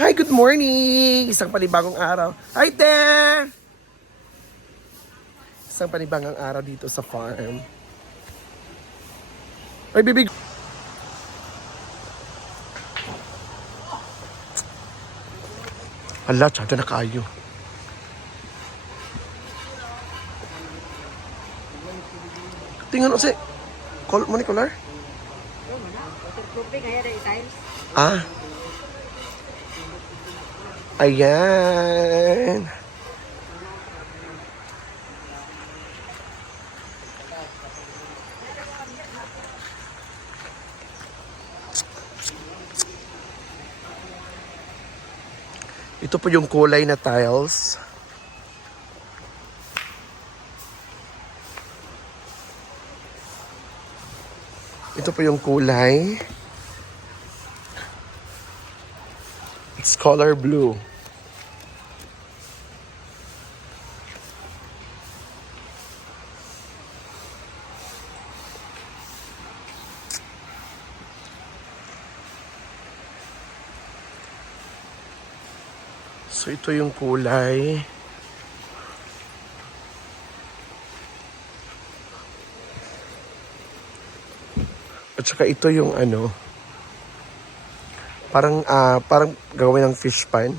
Hi, good morning! Isang panibagong araw. Hi there! Isang panibagong araw dito sa farm. Ay, bibig! Hala, tsada na kayo. Tingnan mo si... Call mo ni Kolar? Ah. Ayan. Ito po yung kulay na tiles. Ito po yung kulay. It's color blue. So ito yung kulay. At saka ito yung ano, parang gawin ng fish pan.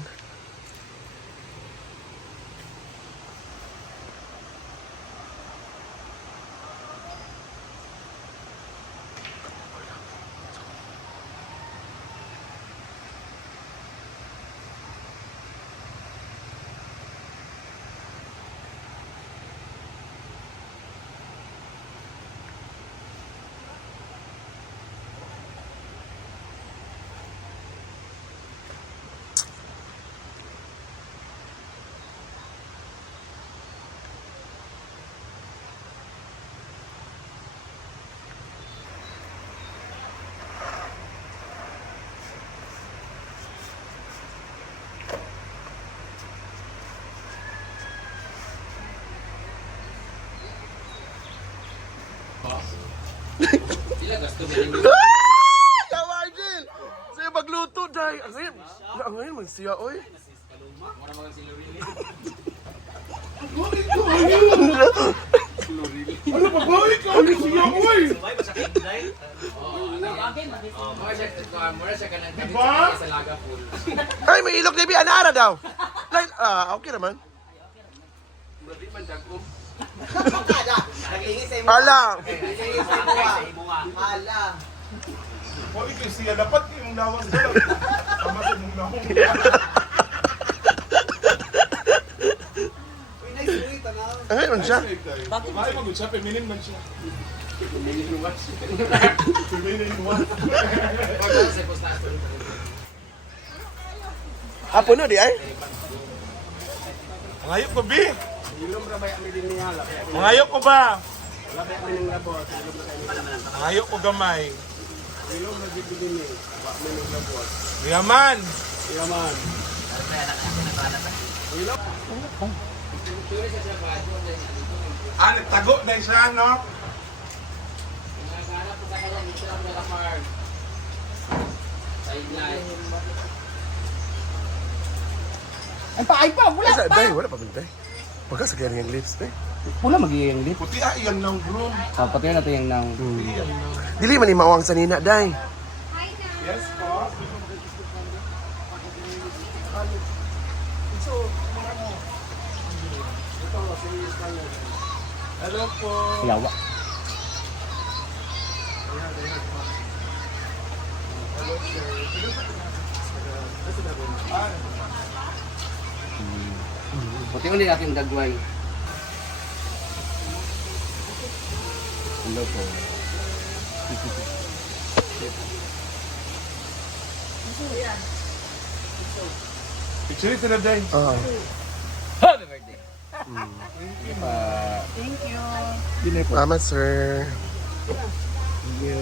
Yawa, Argel! Sa'yo magluto, Day! Ang ngayon, magsiya, oy! Ano pa ba? Ikaw ang siya, oy! Diba? Ay, may ilog, Debbie! Anara daw! Okay naman. Hala! O, ikaw siya. Dapat yung lawan ko lang. Tama sa mong lahong. Ang ngayon siya. Bakit mag siya? Feminin man siya. Feminin what? Apo no, di ay? Mangayok ko, Bi! Mangayok ko ba? Mangayok ko gamay. Yaman! Yaman! Nagtago na siya, no? Ay pa, wala pa. Day, wala pa ba, Day? Pagkasakyan yung lips, Day. Wala magiging lip. Puti iyan lang, bro. Patayin natin yung nang... Dili man ni mawang sa nina, Day. Yes, po. Hello po. Yawa. Buti ulit aking dagway. Hello po. Picture it na day. Happy birthday! Thank you. Salamat, sir. Thank you.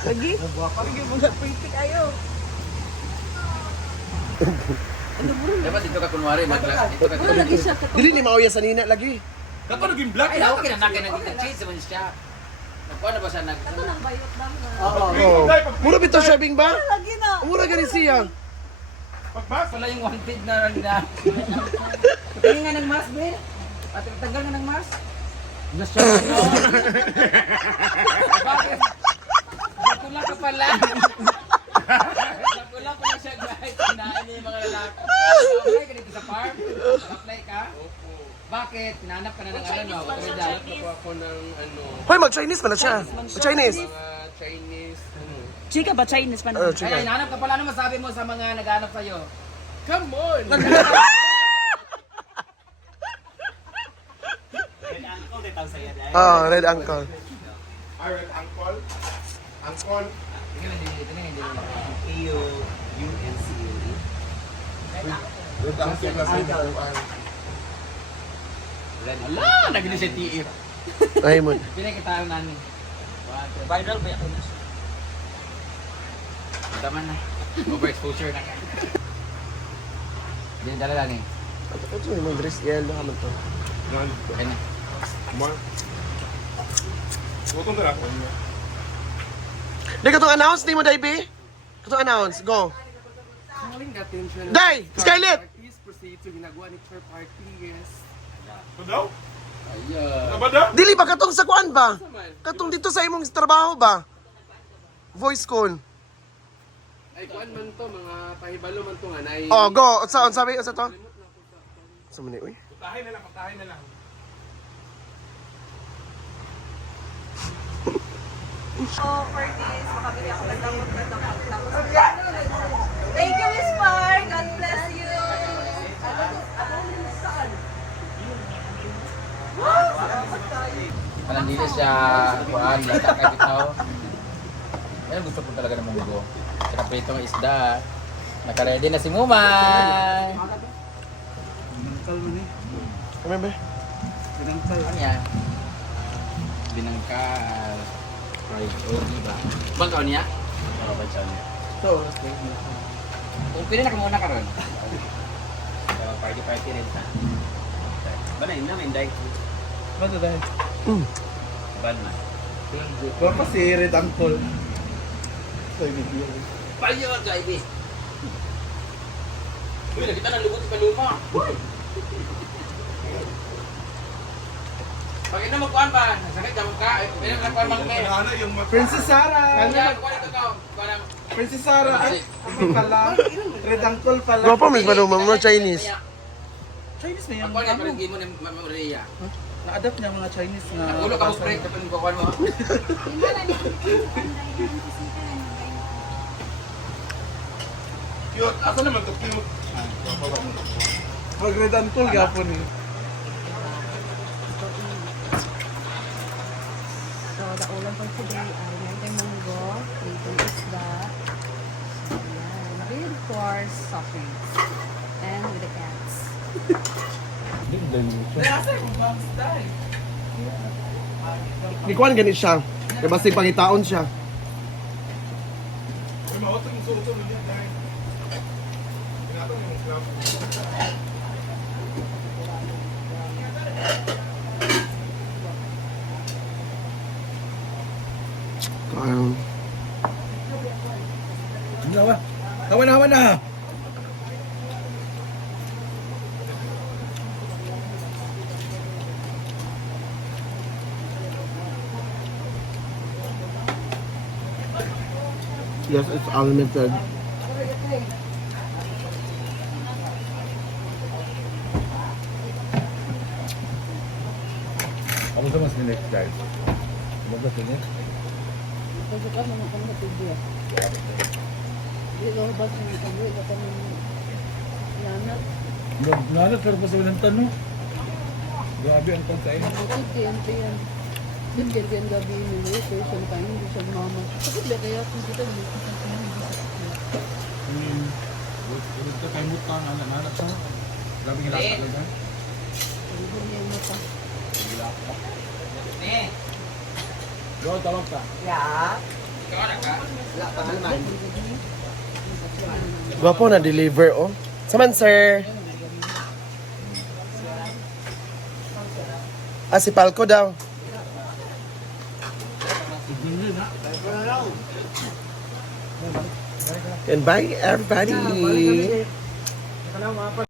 Lagi? Lagi mo na pretty kayo. Dapat dito ka kunwari, dito ka Lagi siya. Dili ni mawaya sa nina lagi. Dapat naging black. Ay, okay na nakin ng cheese mo siya. Paano ba siya nag... Ito nang bayot lang na. Oh. Mura bito shaving ba? Lagi na. Mura gani siya. Pagbas. Wala yung wanted na... Tingin nga ng mask, Bill. At tanggal nga ng mask. Gusto ko. Bakit? Nakula ka pala. Nakula pala siya guys. Kinain niya yung mga lalaki. Apply ka dito sa farm? Apply ka? Bakit? Hinanap ka na ng ano, otoridad. Ako ng ano, Hoy, mag-Chinese pala siya. Mag-Chinese. mga Chinese, Chika ba Chinese pa Oh, naman? Kaya chika. hinanap ka pala. Ano masabi mo sa mga naghanap sa'yo? come on! Oh, red uncle. Iron Uncle. Uncle. Tingnan, hindi Red Uncle na siya. Ala, naging siya TF. Ay mo. Pinakita namin. Viral ba yan? Tama na. Overexposure na ka. Hindi dala lang eh. Ito yung dress yellow naman to. Okay na. More. Butong ka na. Di ka itong announce, di mo, Daibi? Katong announce, go. Calling attention. Day! Skylit! Parties proceed to ginagawa ni Chair Party, yes. Ito daw? Ayun. Ano ba daw? Dili ba katong sa kuan ba? Katong dito sa imong trabaho ba? Voice call. Ay, kuan man to, mga pahibalo man to nga, na Oh, go. Saan sabi sa to? Sa mani, uy. Putahin na lang, putahin na lang. So, for this, makabili ako ng damot. Thank you, Miss Par. God bless you. Parang dili siya kuhaan, lata kay bitaw. Ayun gusto ko talaga ng munggo. Saka prito ng isda. Naka-ready na si Mumay. Kami ba? Ano yan? Binangkal. Fried oggy ba? Bangkaw niya? Oo, bangkaw niya. to. Kung pili na ka muna karon. Party rin sa. Bana ina may inday. Ano dahil? Ban man. Wala pa si Red Uncle. Payo ka ibi. Uy, nakita na lubot pa luma. Pag ina magkuhan ba? Nasakit ka magka. Pwede na kuhan mang may. Ano yung Princess Sarah! Kaya kuhan ito ka. Parang Princess Sarah! Ay, ako pala. Red Uncle pala. Gwapo, Miss Maluma, mga Chinese. Chinese na yan. Ang kuhan niya parang gimo ni Maria. Na-adapt niya mga Chinese na... Nagulo ka mo break kapag kuhan mo. cute? Ako naman to cute. Mag Red Uncle gapon eh. So, the ulam for today ay meron munggo, pritong isda, and of course, soft drinks. And with the cats. Di kuan ganit siya. Kaya basta pangitaon siya. May mawat yung suso mo dyan dahil. Pinatong yung club. Kain. Hawa na! Yes, it's unlimited. Ako sa mas nilik guys. Bagas ini. Nana pero pa sa walang tanong. Grabe ang pagkain. Din gabi nila, so siya kain, hindi siya mama. Bakit ba kaya kung kita dito? Ulit ka kay Muta, anak-anak sa. Grabe nga lasa talaga. Hindi niya mata. Go, tawag ka. Gwapo na deliver, oh. Saman, sir. Ah, si Palco daw. And bye everybody.